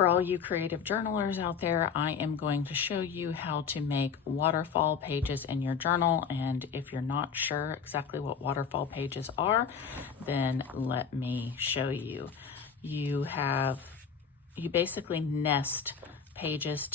For all you creative journalers out there, I am going to show you how to make waterfall pages in your journal. And if you're not sure exactly what waterfall pages are, then let me show you. You basically nest pages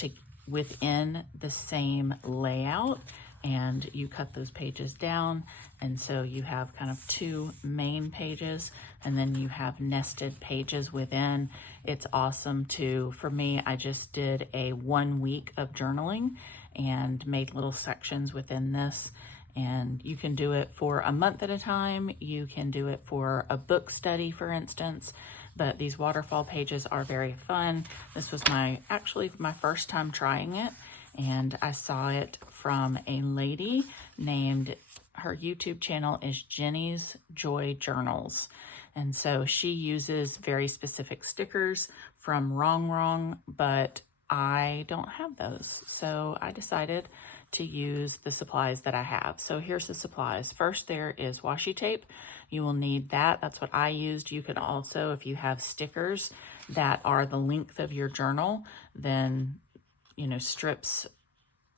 within the same layout, and you cut those pages down, and so you have kind of two main pages, and then you have nested pages within. It's awesome for me, I just did a 1 week of journaling and made little sections within this, and you can do it for a month at a time. You can do it for a book study, for instance, but these waterfall pages are very fun. This was actually my first time trying it, and I saw it from a lady named, her YouTube channel is Jenny's Joy Journals. And so she uses very specific stickers from Wrong, but I don't have those. So I decided to use the supplies that I have. So here's the supplies. First, there is washi tape. You will need that. That's what I used. You can also, if you have stickers that are the length of your journal, then,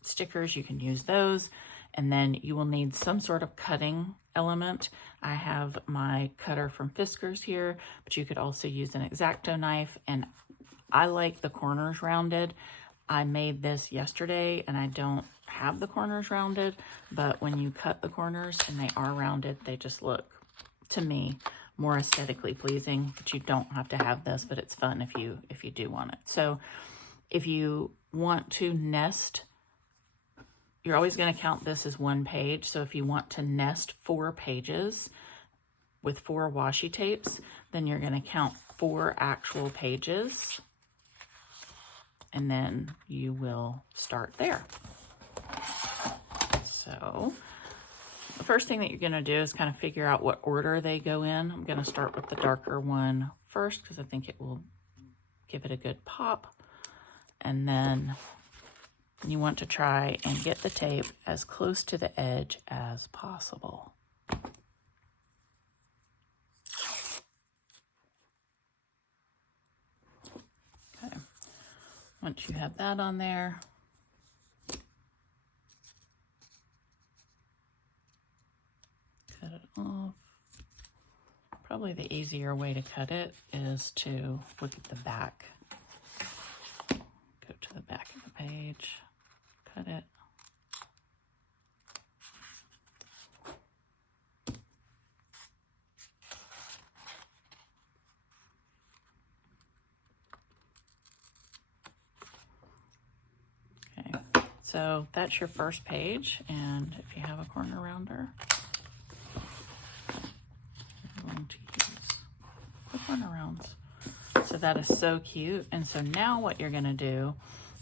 stickers, you can use those. And then you will need some sort of cutting element. I have my cutter from Fiskars here, but you could also use an X-Acto knife, and I like the corners rounded. I made this yesterday and I don't have the corners rounded, but when you cut the corners and they are rounded, they just look, to me, more aesthetically pleasing. But you don't have to have this, but it's fun if you do want it. So if you want to nest, you're always going to count this as one page. So if you want to nest 4 pages with 4 washi tapes, then you're going to count 4 actual pages, and then you will start there. So the first thing that you're going to do is kind of figure out what order they go in. I'm going to start with the darker one first because I think it will give it a good pop. And then you want to try and get the tape as close to the edge as possible. Okay. Once you have that on there, cut it off. Probably the easier way to cut it is to look at the back. Go to the back of the page, cut it. Okay, so that's your first page, and if you have a corner rounder, you're going to use the corner rounds. So that is so cute. And so now what you're going to do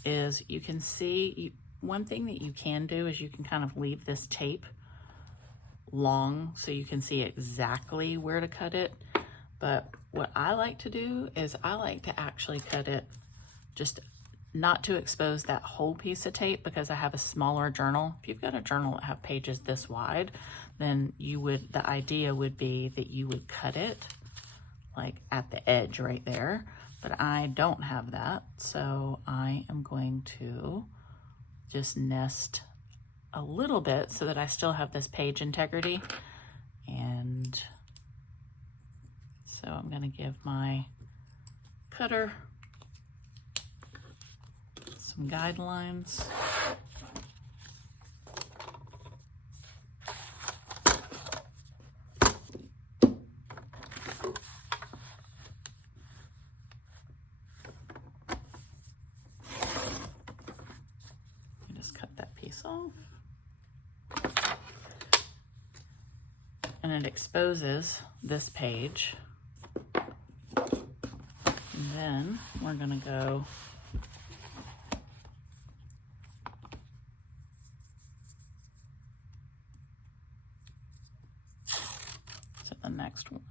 is you can see, one thing that you can do is you can kind of leave this tape long so you can see exactly where to cut it. But what I like to do is I like to actually cut it just not to expose that whole piece of tape, because I have a smaller journal. If you've got a journal that have pages this wide, then the idea would be that you would cut it like at the edge right there, but I don't have that. So I am going to just nest a little bit so that I still have this page integrity. And so I'm gonna give my cutter some guidelines. Off, and it exposes this page, and then we're going to go to the next one.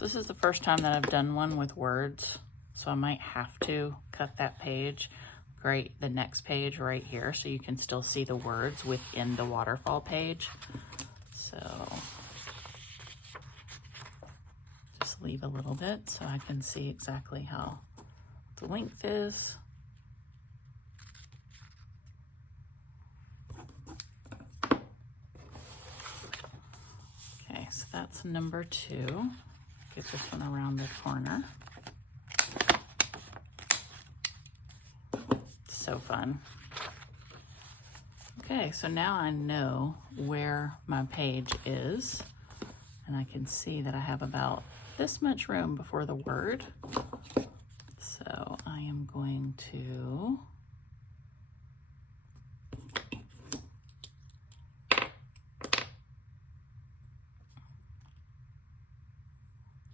This is the first time that I've done one with words, so I might have to cut that page. great the next page right here so you can still see the words within the waterfall page. So just leave a little bit so I can see exactly how the length is. Okay, so that's number 2. Get this one around the corner. So fun. Okay, so now I know where my page is, and I can see that I have about this much room before the word. So I am going to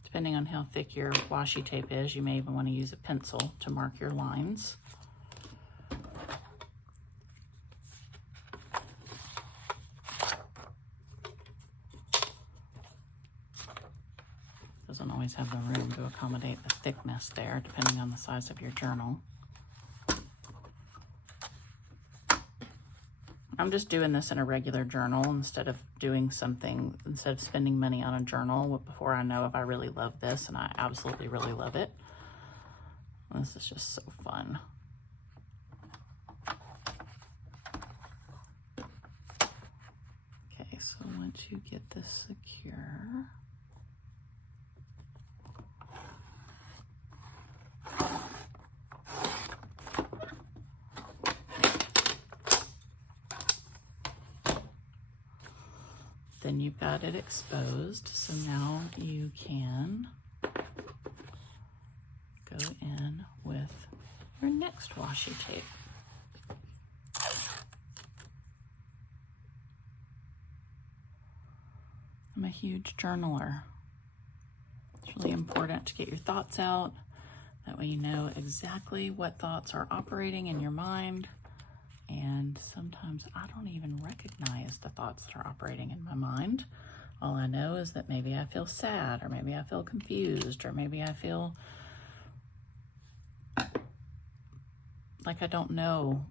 depending on how thick your washi tape is, you may even want to use a pencil to mark your lines. Doesn't always have the room to accommodate the thickness there, depending on the size of your journal. I'm just doing this in a regular journal instead of spending money on a journal before I know if I really love this, and I absolutely really love it. This is just so fun. Okay, so once you get this secure, then you've got it exposed. So now you can go in with your next washi tape. I'm a huge journaler. It's really important to get your thoughts out. That way you know exactly what thoughts are operating in your mind. And sometimes I don't even recognize the thoughts that are operating in my mind. All I know is that maybe I feel sad, or maybe I feel confused, or maybe I feel like I don't know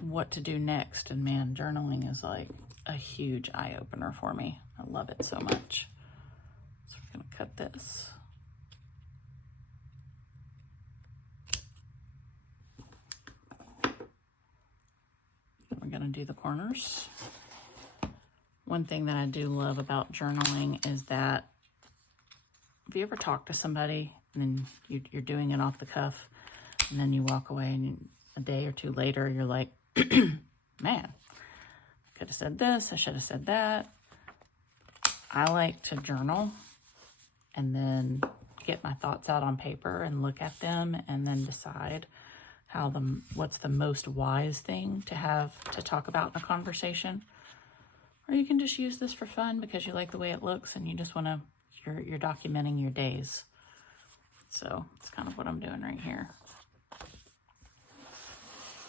what to do next. And man, journaling is like a huge eye-opener for me. I love it so much. So we're gonna cut this. We're gonna do the corners. One thing that I do love about journaling is that, have you ever talked to somebody and then you're doing it off the cuff, and then you walk away and a day or two later you're like, man, I could have said this, I should have said that. I like to journal and then get my thoughts out on paper and look at them and then decide what's the most wise thing to have to talk about in a conversation. Or you can just use this for fun because you like the way it looks and you just want to, you're documenting your days. So it's kind of what I'm doing right here.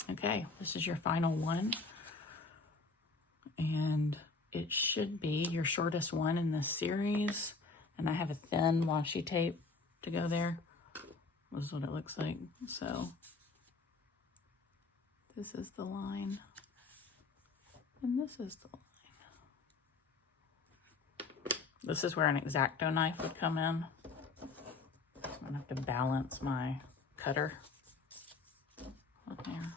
Okay, this is your final one. And it should be your shortest one in this series. And I have a thin washi tape to go there. This is what it looks like. So this is the line. And this is the line. This is where an X-Acto knife would come in. So I'm gonna have to balance my cutter up there.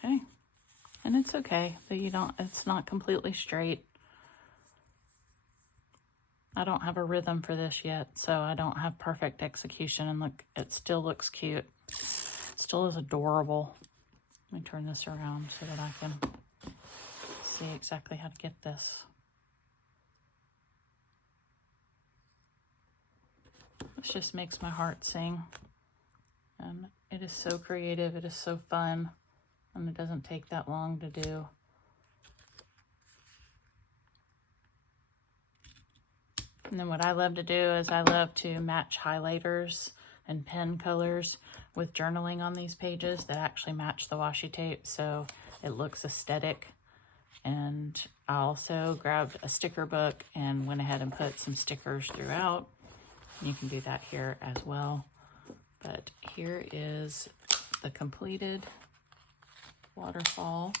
Okay, and it's okay that it's not completely straight. I don't have a rhythm for this yet, so I don't have perfect execution, and look, it still looks cute. It still is adorable. Let me turn this around so that I can see exactly how to get this. This just makes my heart sing. And it is so creative, it is so fun, and it doesn't take that long to do. And then what I love to do is I love to match highlighters and pen colors with journaling on these pages that actually match the washi tape, so it looks aesthetic. And I also grabbed a sticker book and went ahead and put some stickers throughout. You can do that here as well. But here is the completed waterfall.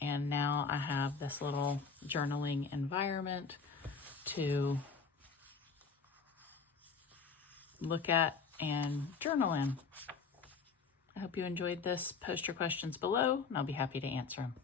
And now I have this little journaling environment to look at and journal in. I hope you enjoyed this. Post your questions below and I'll be happy to answer them.